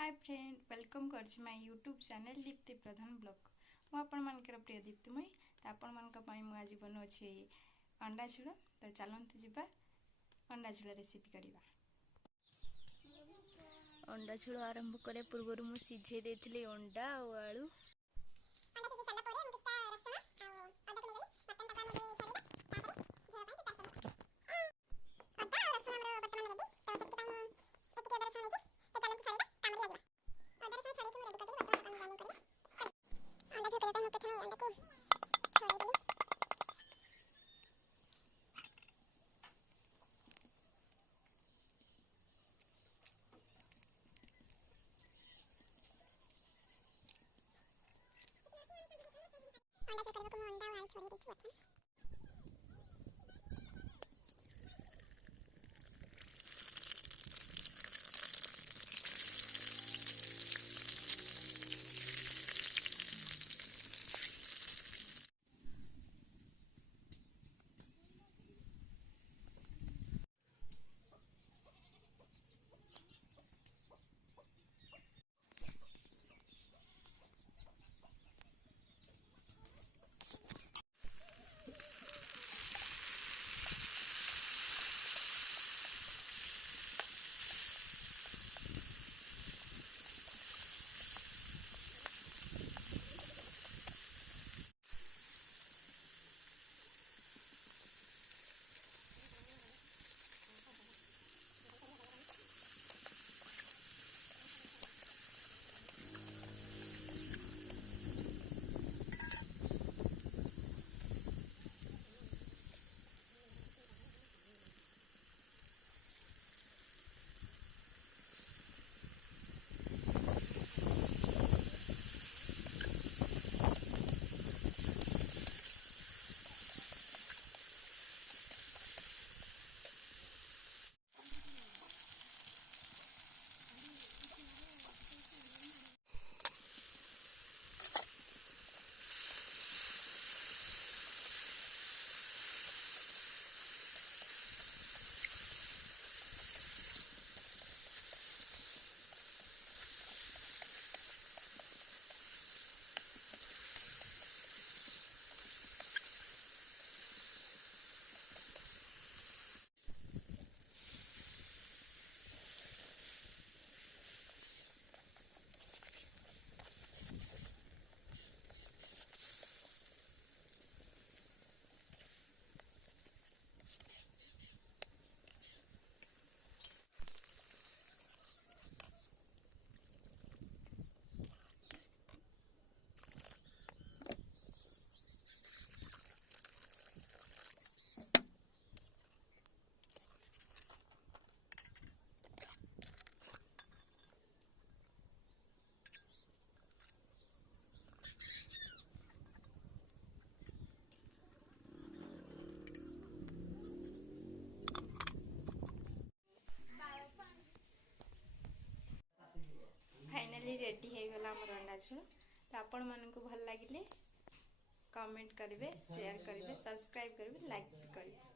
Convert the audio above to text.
Hi friend welcome करछि my YouTube channel Deepti Pradhan blog मु आपण मानकर प्रिय दीप्तिमय तो आपण मान मु आज बनौछि अंडा झोल। तो चलते जीवा अंडा झोल रेसिपी करवा। अंडा झोल आरंभ करे पूर्व मु सिझे देथिली अंडा और आलू। फाइनली रेडी हो गला हमर अंडा झोल। तो आपण मानकु भल लागिले कमेंट करिवे, शेयर करिवे, सब्सक्राइब करिवे, लाइक करिवे।